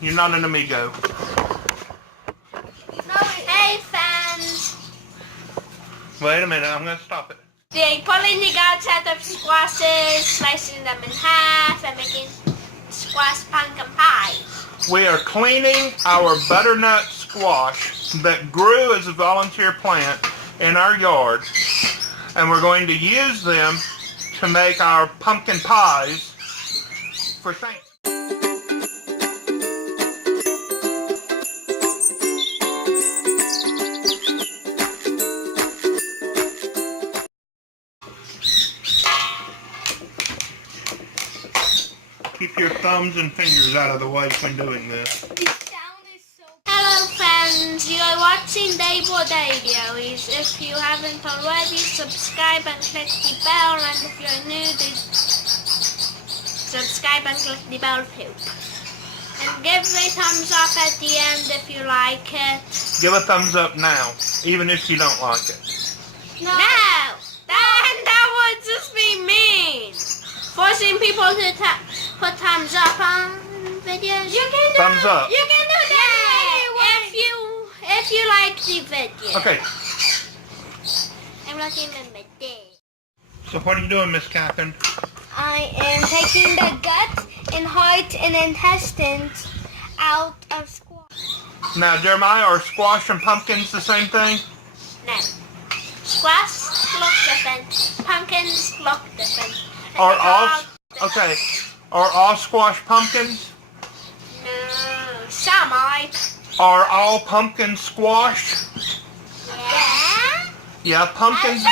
You're not an amigo. Hey fans! Wait a minute, I'm going to stop it. They pulling the guts out of squashes, slicing them in half, and making squash pumpkin pie. We are cleaning our butternut squash that grew as a volunteer plant in our yard. And we're going to use them to make our pumpkin pies for Thanksgiving. Keep your thumbs and fingers out of the way when doing this. Hello friends, you are watching Daybird Aviaries. If you haven't already, subscribe and click the bell, and if you're new, subscribe and click the bell too. And give a thumbs up at the end if you like it. Give a thumbs up now, even if you don't like it. No! That would just be mean. Forcing people to put thumbs up on videos. You can do thumbs up. You can do that if you like the video. Okay. I'm not even my day. So what are you doing, Miss Catherine? I am taking the guts and heart and intestines out of squash. Now, Jeremiah, are squash and pumpkins the same thing? No. Squash look different. Pumpkins look different. Are all squash pumpkins? No. Some are. Are all pumpkins squash? Yeah. Yeah, pumpkins.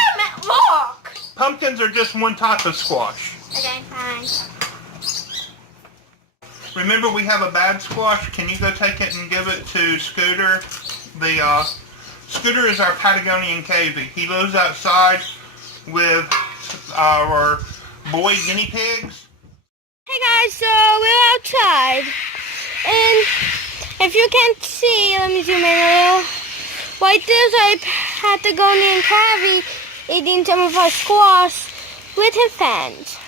Look. Pumpkins are just one type of squash. Okay, fine. Remember, we have a bad squash. Can you go take it and give it to Scooter? Scooter is our Patagonian cavy. He lives outside with our boy guinea pigs. Hey guys, so we're outside, and if you can't see, let me zoom in a little. Right there's a Patagonian cavy eating some of our squash with his hands.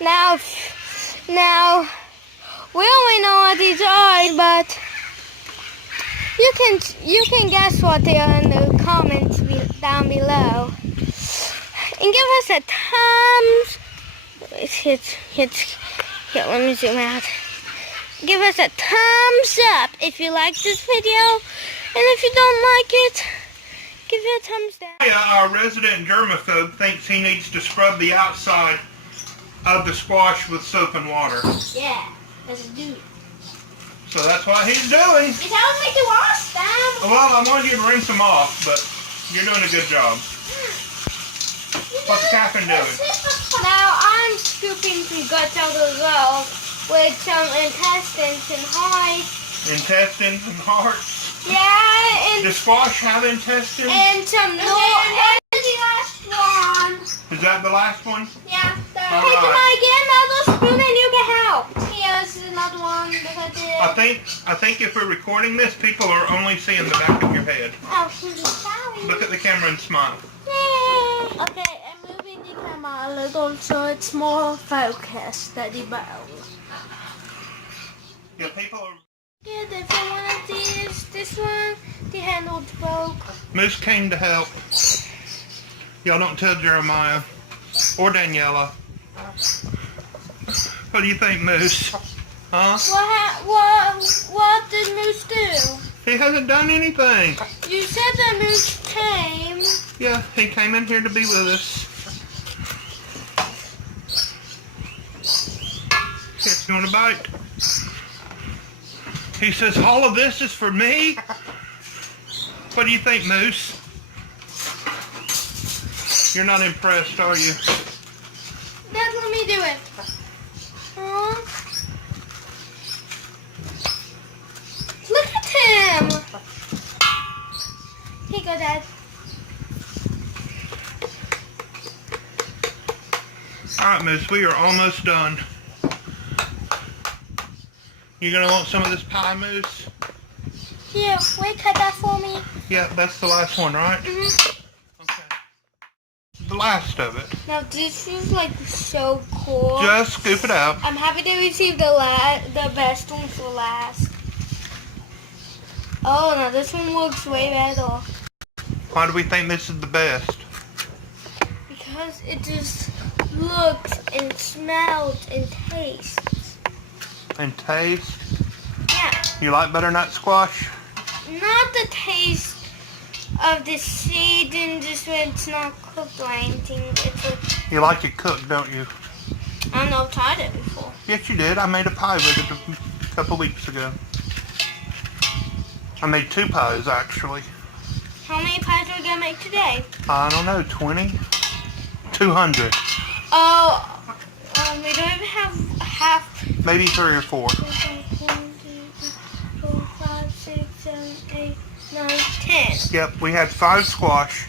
Now, we only know what these are, but you can guess what they are in the comments down below. And give us a thumbs. Here, let me zoom out. Give us a thumbs up if you like this video, and if you don't like it, give it a thumbs down. Our resident germaphobe thinks he needs to scrub the outside of the squash with soap and water. Yeah, let's do it. So that's what he's doing. You told me to wash them. Well, I wanted you to rinse them off, but you're doing a good job. What's Catherine doing? Now I'm scooping some guts out as well with some intestines and heart. Intestines and hearts? Yeah, and Does squash have intestines? and some And the last one. Is that the last one? Yeah. All Hey, can right. I get another spoon and you can help? Here's another one that I did. I think if we're recording this, people are only seeing the back of your head. Oh, sorry. Look at the camera and smile. Okay, I'm moving the camera a little so it's more focused at the bowl. Yeah, people are... Good, if I want to use this one, the handle broke. Moose came to help. Y'all don't tell Jeremiah or Daniela. What do you think, Moose? Huh? What did Moose do? He hasn't done anything. You said that Moose came. Yeah, he came in here to be with us. He's going to bite. He says, all of this is for me? What do you think, Moose? You're not impressed, are you? Dad, let me do it. Look at him! Here you go, Dad. Alright, Moose, we are almost done. You gonna want some of this pie, Moose? Here, wait, cut that for me. Yeah, that's the last one, right? Mm-hmm. Okay. The last of it. Now this is like so cool. Just scoop it out. I'm happy to receive the best one for last. Oh, now this one looks way better. Why do we think this is the best? Because it just looks and smells and tastes. And taste? Yeah. You like butternut squash? Not the taste of the seed and just when it's not cooked or anything. You like it cooked, don't you? I don't know, I've tried it before. Yes, you did. I made a pie with it a couple weeks ago. I made 2 pies, actually. How many pies are we going to make today? I don't know, 20? 200. Oh, we don't even have half. Maybe 3 or 4. 1, 2, 3, 4, 5, 6, 7, 8, 9, 10. Yep, we had 5 squash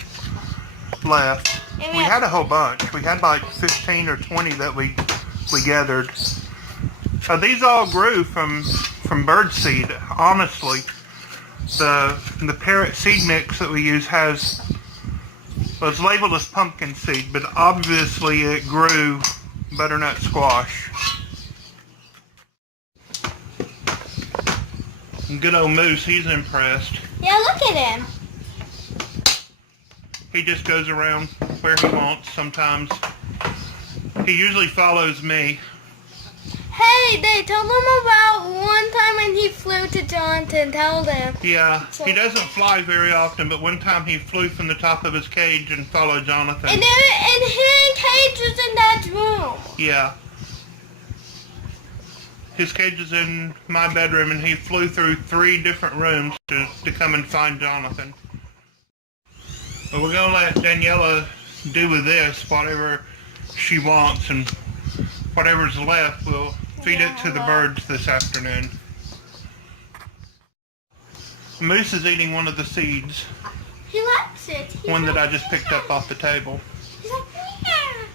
left. And We had a whole bunch. We had like 15 or 20 that we gathered. So these all grew from bird seed. Honestly, the parrot seed mix that we use was labeled as pumpkin seed, but obviously it grew butternut squash. And good old Moose, he's impressed. Yeah, look at him. He just goes around where he wants sometimes. He usually follows me. Hey, they told him about one time when he flew to Jonathan. Tell them. Yeah, he doesn't fly very often, but one time he flew from the top of his cage and followed Jonathan. And his cage was in that room. Yeah. His cage is in my bedroom, and he flew through 3 different rooms to come and find Jonathan. But we're going to let Daniela do with this whatever she wants, and whatever's left, we'll feed it to the birds this afternoon. Moose is eating one of the seeds, He likes it. one that I just picked up off the table. He's like, yeah, yeah.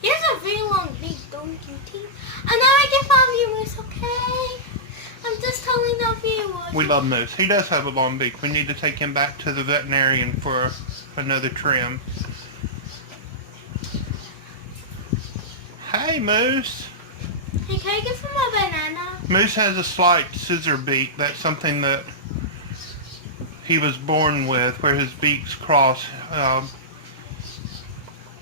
He has a very long beak, don't you think? I know I can follow you, Moose, okay? I'm just telling our viewers. We love Moose. He does have a long beak. We need to take him back to the veterinarian for another trim. Hey, Moose. Hey, can I get some more banana? Moose has a slight scissor beak. That's something that he was born with, where his beaks cross.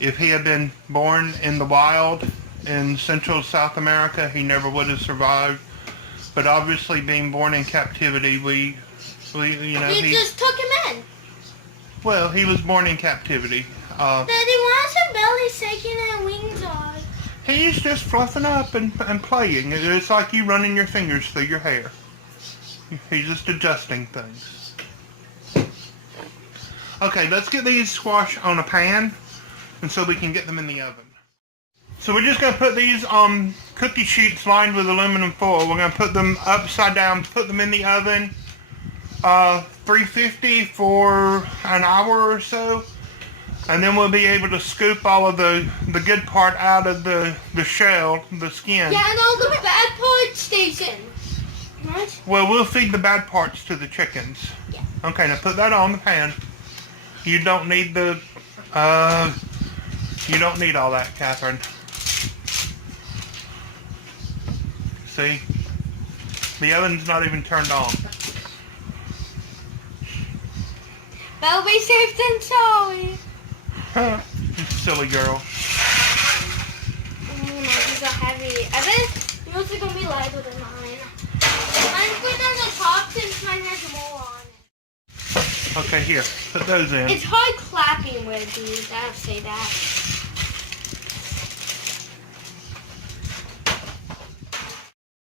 If he had been born in the wild in Central South America, he never would have survived. But obviously, being born in captivity, we just took him in. Well, he was born in captivity. Daddy, why is his belly shaking and wings on? He's just fluffing up and playing. It's like you running your fingers through your hair. He's just adjusting things. Okay, let's get these squash on a pan, and so we can get them in the oven. So we're just going to put these on cookie sheets lined with aluminum foil. We're going to put them upside down, put them in the oven, 350 for an hour or so. And then we'll be able to scoop all of the good part out of the shell, the skin. Yeah, and all the bad parts station. What? Well, we'll feed the bad parts to the chickens. Yeah. Okay, now put that on the pan. You don't need you don't need all that, Catherine. See? The oven's not even turned on. Better be safe than sorry. Huh. You silly girl. Oh no, these are heavy. I bet yours are going to be lighter than mine. Mine's good on the top since mine has more on it. Okay, here. Put those in. It's hard clapping with these, I have to say that.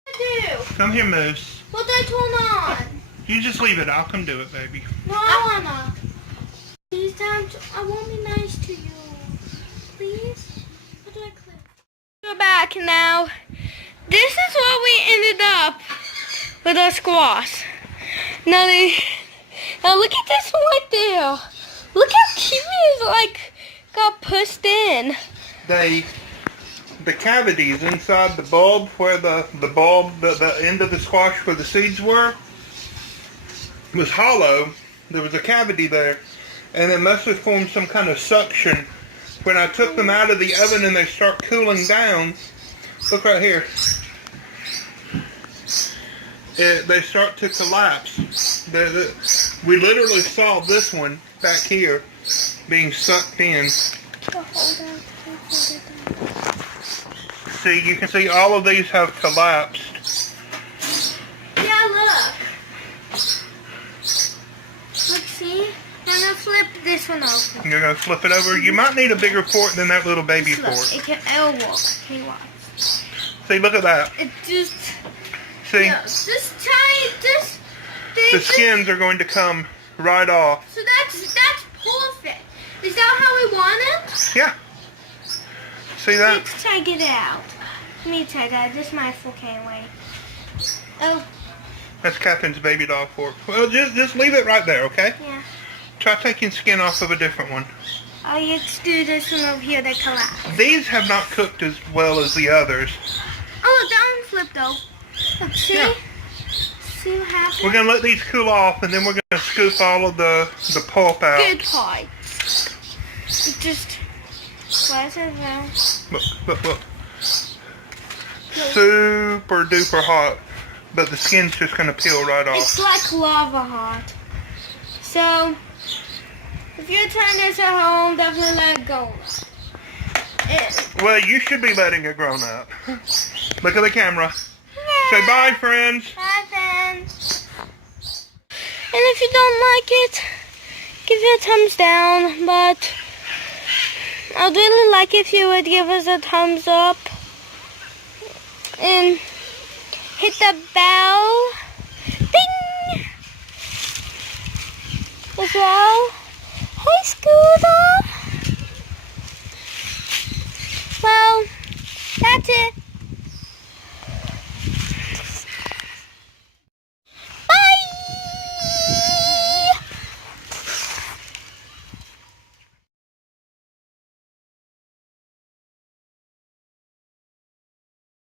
What do I do? Come here, Moose. What do I turn on? You just leave it. I'll come do it, baby. No, I wanna. These times, I won't be nice to you. Please? What do I click? We're back now. This is what we ended up with our squash. Now look at this one right there. Look how cute it is, got pushed in. The cavities inside the bulb where the end of the squash where the seeds were was hollow. There was a cavity there, and it must have formed some kind of suction. When I took them out of the oven and they start cooling down, look right here. They start to collapse. We literally saw this one back here being sucked in. See, you can see all of these have collapsed. Yeah, look. Look, see? I'm going to flip this one over. You're going to flip it over. You might need a bigger fork than that little baby Look, fork. it'll walk. Okay, watch. See, look at that. It just... See? No, this tiny... The skins are going to come right off. So that's perfect. Is that how we want it? Yeah. See that? Let's try to get it out. Let me try that. This my full can't wait. Oh. That's Catherine's baby doll fork. Well, just leave it right there, okay? Yeah. Try taking skin off of a different one. Oh, let's do this one over here that collapsed. These have not cooked as well as the others. Oh, that one flipped though. Look, see? Yeah. See what happened? We're going to let these cool off, and then we're going to scoop all of the pulp out. Good part. It just... Why is it around? Look. Super duper hot, but the skin's just going to peel right off. It's like lava hot. So, if you're trying this at home, definitely let it go. Well, you should be letting it grown up. Look at the camera. Say bye, friends. Bye, friends. And if you don't like it, give it a thumbs down. But I'd really like if you would give us a thumbs up. And hit the bell. Ding! As well. Hi, Scooter. Well, that's it.